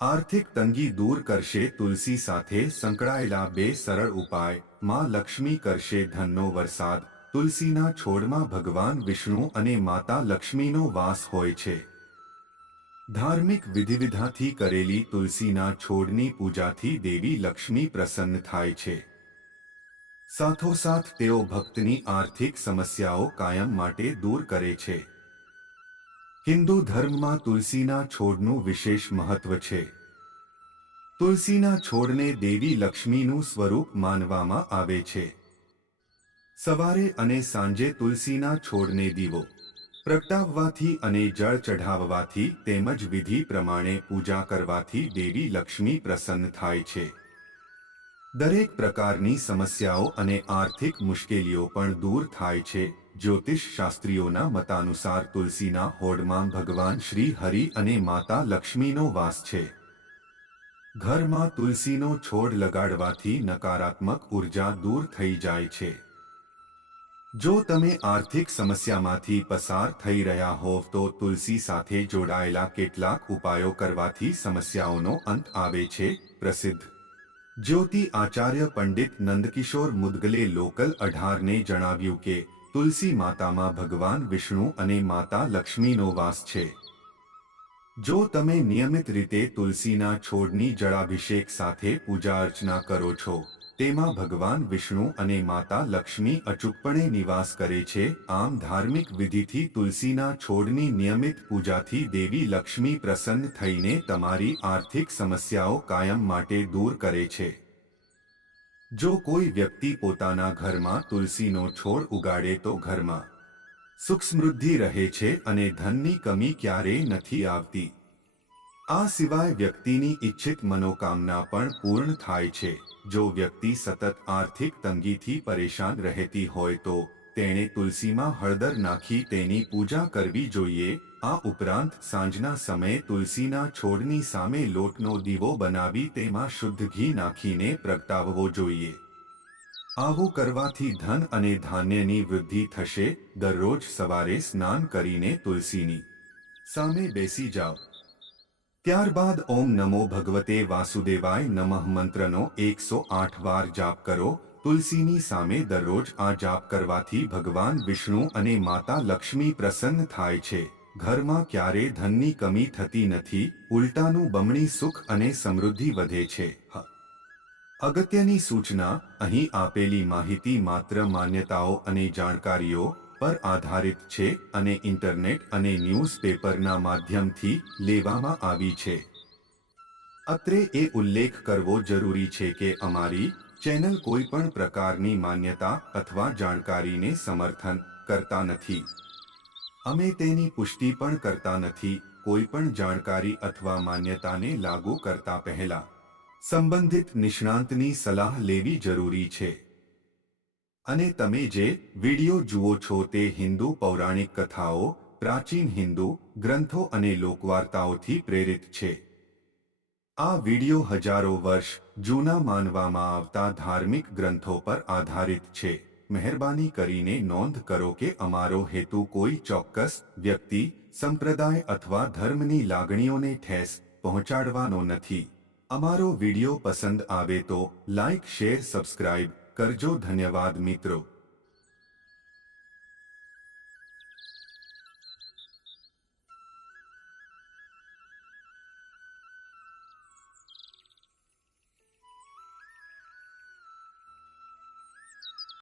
આર્થિક તંગી દૂર કરશે તુલસી સાથે સંકળાયેલા બે સરળ ઉપાય. માં લક્ષ્મી કરશે ધનનો વરસાદ. તુલસીના છોડમાં ભગવાન વિષ્ણુ અને માતા લક્ષ્મીનો વાસ હોય છે. ધાર્મિક વિધિવિધાથી કરેલી તુલસીના છોડની પૂજાથી દેવી લક્ષ્મી પ્રસન્ન થાય છે. સાથોસાથ તેઓ ભક્તની આર્થિક સમસ્યાઓ કાયમ માટે દૂર કરે છે. હિન્દુ ધર્મમાં તુલસીના છોડનું વિશેષ મહત્વ છે. તુલસીના છોડને દેવી લક્ષ્મીનું સ્વરૂપ માનવામાં આવે છે. સવારે અને સાંજે તુલસીના છોડને દીવો, પ્રગટાવવાથી અને જળ ચઢાવવાથી તેમજ વિધિ પ્રમાણે પૂજા કરવાથી દેવી લક્ષ્મી પ્રસન્ન થાય છે. દરેક પ્રકારની સમસ્યાઓ અને આર્થિક મુશ્કેલીઓ પણ દૂર થાય છે. જ્યોતિષ શાસ્ત્રીઓના મતાનુસાર તુલસીના હોડમાં ભગવાન શ્રી હરિ અને માતા લક્ષ્મીનો વાસ છે. ઘરમાં તુલસીનો છોડ લગાડવાથી નકારાત્મક ઊર્જા દૂર થઈ જાય છે. જો તમે આર્થિક સમસ્યામાંથી પસાર થઈ રહ્યા હોવ તો તુલસી સાથે જોડાયેલા કેટલાક ઉપાયો કરવાથી સમસ્યાઓનો અંત આવે છે, પ્રસિદ્ધ. જ્યોતિ આચાર્ય પંડિત નંદકિશોર મુદગલે લોકલ અઢારને જણાવ્યું કે તુલસી માતામાં ભગવાન વિષ્ણુ અને માતા લક્ષ્મીનો વાસ છે. જો તમે નિયમિત રીતે તુલસીના છોડની જળાભિષેક સાથે પૂજા અર્ચના કરો છો, તેમાં ભગવાન વિષ્ણુ અને માતા લક્ષ્મી અચૂકપણે નિવાસ કરે છે, આમ ધાર્મિક વિધિથી તુલસીના છોડની નિયમિત પૂજાથી દેવી લક્ષ્મી પ્રસન્ન થઈને તમારી આર્થિક સમસ્યાઓ કાયમ માટે દૂર કરે છે. જો કોઈ વ્યક્તિ પોતાના ઘરમાં તુલસીનો છોડ ઉગાડે તો ઘરમાં સુખ સમૃદ્ધિ રહે છે અને ધનની કમી ક્યારેય નથી આવતી. આ સિવાય વ્યક્તિની ઈચ્છિત મનોકામના પણ પૂર્ણ થાય છે. જો વ્યક્તિ સતત આર્થિક તંગીથી પરેશાન રહેતી હોય તો તેણે તુલસીમાં હળદર નાખી તેની પૂજા કરવી જોઈએ. આ ઉપરાંત સાંજના સમયે તુલસીના છોડની સામે લોટનો દીવો બનાવી તેમાં શુદ્ધ ઘી નાખીને પ્રગટાવવો જોઈએ. આવું કરવાથી ધન અને ધાન્યની વૃદ્ધિ થશે. દરરોજ સવારે સ્નાન કરીને તુલસીની સામે બેસી જાઓ. ત્યારબાદ ઓમ નમો ભગવતે વાસુદેવાય નમઃ મંત્રનો એકસો આઠ વાર જાપ કરો. તુલસીની સામે દરરોજ આ જાપ કરવાથી ભગવાન વિષ્ણુ અને માતા લક્ષ્મી પ્રસન્ન થાય છે. ઘરમાં ક્યારે ધનની કમી થતી નથી, ઉલટાનું બમણી સુખ અને સમૃદ્ધિ વધે છે. અગત્યની સૂચના, અહીં આપેલી માહિતી માત્ર માન્યતાઓ અને જાણકારીઓ પર આધારિત છે અને ઇન્ટરનેટ અને ન્યૂઝપેપરના માધ્યમથી લેવામાં આવી છે. અત્રે એ ઉલ્લેખ કરવો જરૂરી છે કે અમારી ચેનલ કોઈ પણ પ્રકારની માન્યતા અથવા જાણકારીને સમર્થન કરતા નથી. અમે તેની પુષ્ટિ પણ કરતા નથી, કોઈ પણ જાણકારી અથવા માન્યતાને લાગુ કરતા પહેલા. સંબંધિત નિષ્ણાંતની સલાહ લેવી જરૂરી છે. અને તમે જે વિડિયો જુઓ છો તે હિન્દુ પૌરાણિક કથાઓ, પ્રાચીન હિન્દુ ગ્રંથો અને લોકવાર્તાઓથી પ્રેરિત છે. આ વિડિયો હજારો વર્ષ જૂના માનવામાં આવતા ધાર્મિક ગ્રંથો પર આધારિત છે. મહેરબાની કરીને નોંધ કરો કે અમારો હેતુ કોઈ ચોક્કસ વ્યક્તિ સંપ્રદાય અથવા ધર્મની લાગણીઓને ઠેસ પહોંચાડવાનો નથી અમારો વિડિયો પસંદ આવે તો લાઇક શેર સબસ્ક્રાઇબ કરજો ધન્યવાદ મિત્રો